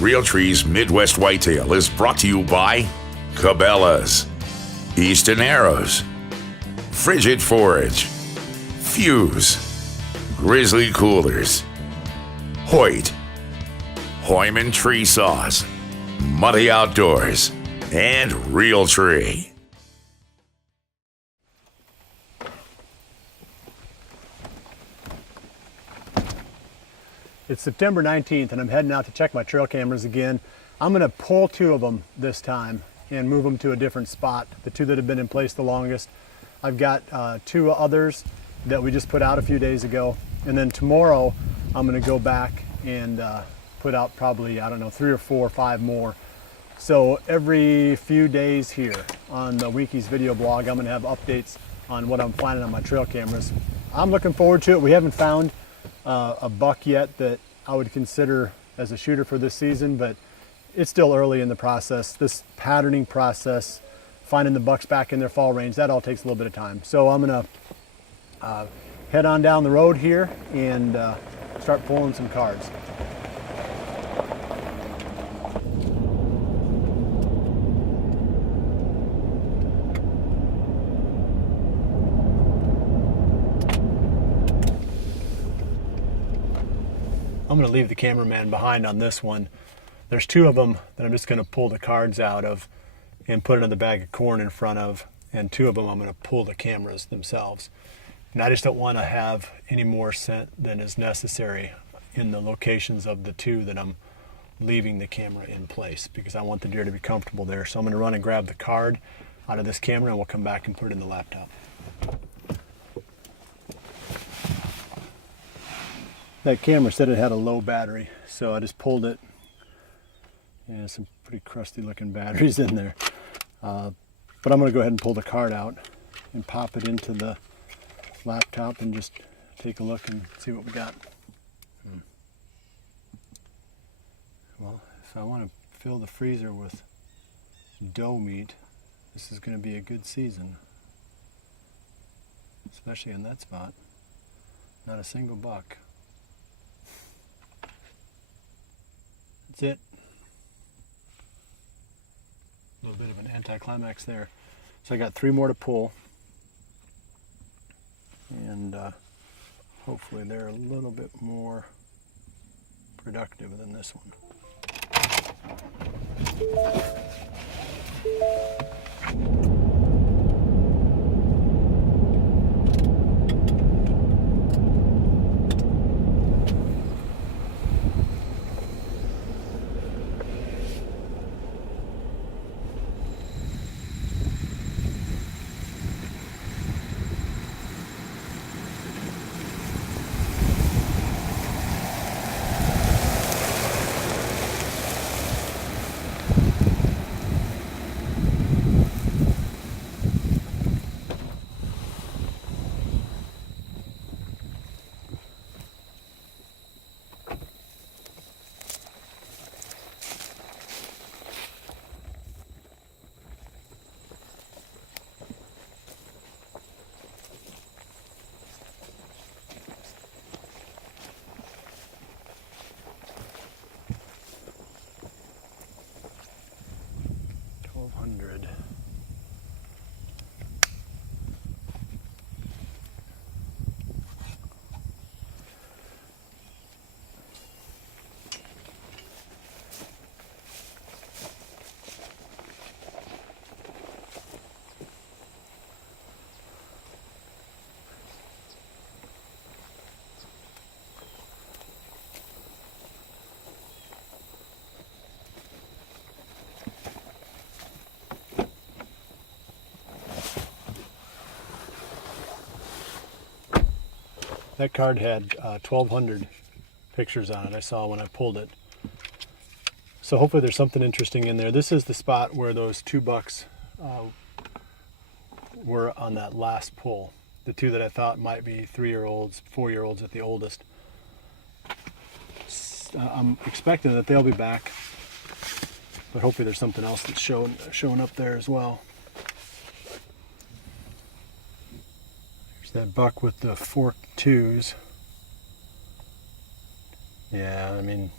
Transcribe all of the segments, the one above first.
Realtree's Midwest Whitetail is brought to you by Cabela's, Easton Arrows, Frigid Forage, Fuse, Grizzly Coolers, Hoyt, Hoyman Tree Saws, Muddy Outdoors, and Realtree. It's September 19th and I'm heading out to check my trail cameras again. I'm gonna pull 2 of them this time and move them to a different spot, the 2 that have been in place the longest. I've got 2 others that we just put out a few days ago. And then tomorrow I'm gonna go back and put out probably, I don't know, 3 or 4 or 5 more. So every few days here on the Winke's video blog, I'm gonna have updates on what I'm finding on my trail cameras. I'm looking forward to it. We haven't found a buck yet that I would consider as a shooter for this season, but it's still early in the process. This patterning process, finding the bucks back in their fall range, that all takes a little bit of time. So I'm gonna head on down the road here and start pulling some cards. I'm going to leave the cameraman behind on this one. There's 2 of them that I'm just going to pull the cards out of and put it in the bag of corn in front of, and 2 of them I'm going to pull the cameras themselves. And I just don't want to have any more scent than is necessary in the locations of the 2 that I'm leaving the camera in place, because I want the deer to be comfortable there. So I'm going to run and grab the card out of this camera and we'll come back and put it in the laptop. That camera said it had a low battery, so I just pulled it. Yeah, some pretty crusty looking batteries in there. But I'm gonna go ahead and pull the card out and pop it into the laptop and just take a look and see what we got. Well, if I want to fill the freezer with doe meat, this is gonna be a good season. Especially in that spot. Not a single buck. That's it. A little bit of an anticlimax there. So I got 3 more to pull, and hopefully they're a little bit more productive than this one. That card had 1,200 pictures on it, I saw when I pulled it. So hopefully there's something interesting in there. This is the spot where those 2 bucks were on that last pull. The 2 that I thought might be 3-year-olds, 4-year-olds at the oldest. I'm expecting that they'll be back, but hopefully there's something else that's showing up there as well. That buck with the forked 2s. Yeah, I mean,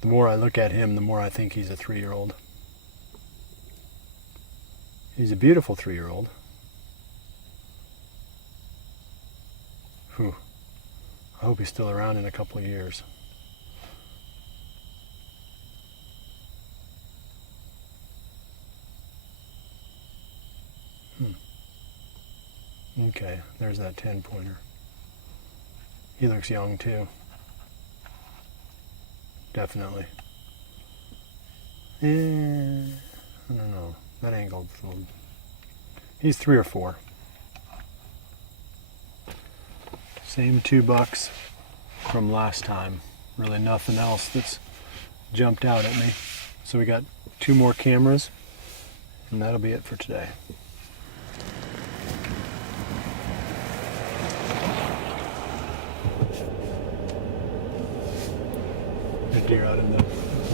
The more I look at him, the more I think he's a 3-year-old. He's a beautiful 3-year-old. Whew. I hope he's still around in a couple of years. Okay, there's that 10-pointer. He looks young too. Definitely. I don't know. That angle. He's 3 or 4. Same 2 bucks from last time. Really nothing else that's jumped out at me. So we got 2 more cameras, and that'll be it for today. The deer out in the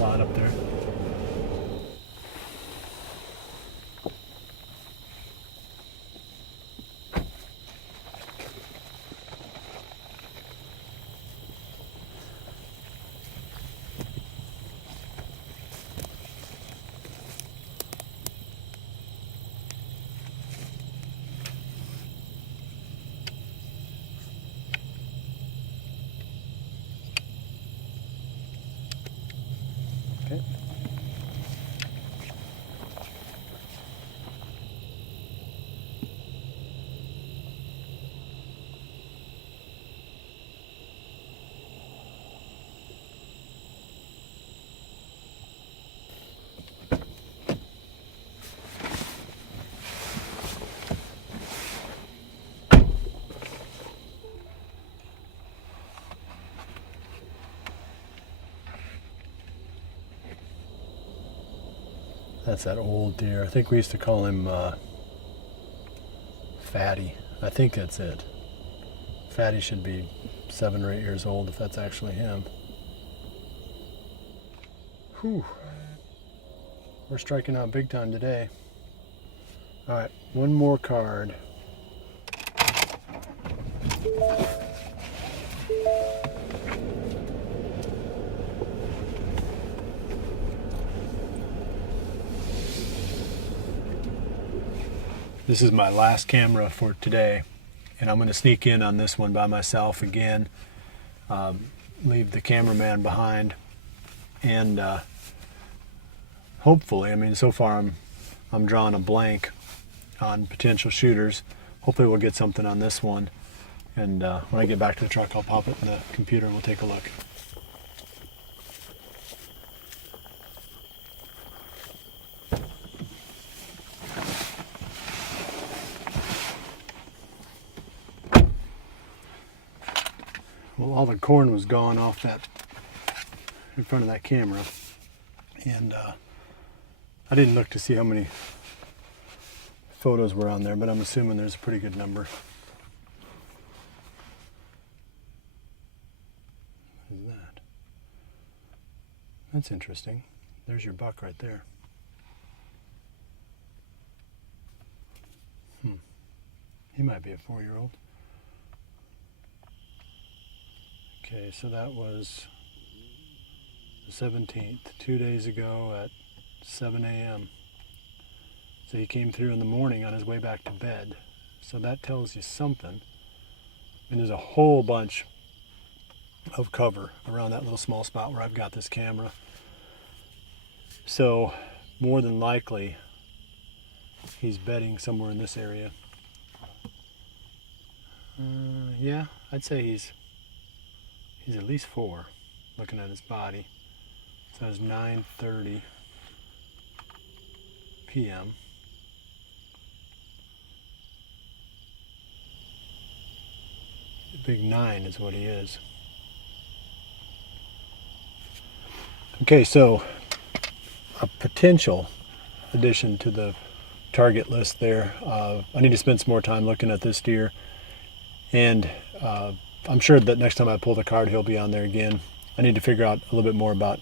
lot up there. Okay. That's that old deer. I think we used to call him Fatty. I think that's it. Fatty should be 7 or 8 years old if that's actually him. Whew. We're striking out big time today. All right, one more card. This is my last camera for today, and I'm going to sneak in on this one by myself again, leave the cameraman behind, and hopefully, I mean, so far I'm drawing a blank on potential shooters. Hopefully we'll get something on this one, and when I get back to the truck, I'll pop it in the computer and we'll take a look. Well, all the corn was gone off that in front of that camera, and I didn't look to see how many photos were on there, but I'm assuming there's a pretty good number. What is that? That's interesting. There's your buck right there. He might be a 4-year-old. Okay, so that was the 17th, 2 days ago at 7 a.m. So he came through in the morning on his way back to bed. So that tells you something. And there's a whole bunch of cover around that little small spot where I've got this camera. So more than likely, he's bedding somewhere in this area. Yeah, I'd say he's at least 4, looking at his body. So it's 9:30 p.m. Big 9 is what he is. Okay, so a potential addition to the target list there. I need to spend some more time looking at this deer, and I'm sure that next time I pull the card, he'll be on there again. I need to figure out a little bit more about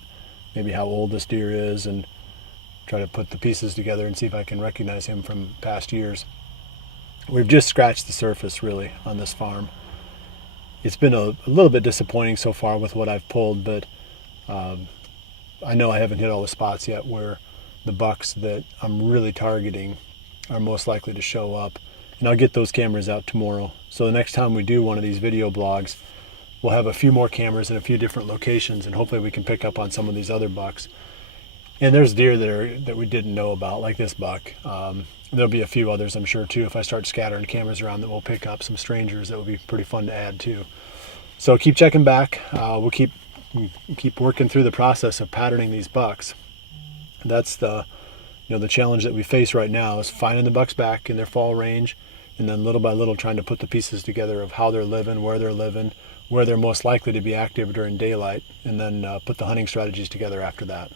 maybe how old this deer is and try to put the pieces together and see if I can recognize him from past years. We've just scratched the surface, really, on this farm. It's been a little bit disappointing so far with what I've pulled, but I know I haven't hit all the spots yet where the bucks that I'm really targeting are most likely to show up. And I'll get those cameras out tomorrow. So the next time we do one of these video blogs, we'll have a few more cameras in a few different locations, and hopefully we can pick up on some of these other bucks. And there's deer that we didn't know about, like this buck. There'll be a few others, I'm sure, too, if I start scattering cameras around, that we'll pick up some strangers that will be pretty fun to add, too. So keep checking back. We'll keep working through the process of patterning these bucks. That's the challenge that we face right now, is finding the bucks back in their fall range, and then little by little trying to put the pieces together of how they're living, where they're most likely to be active during daylight, and then put the hunting strategies together after that.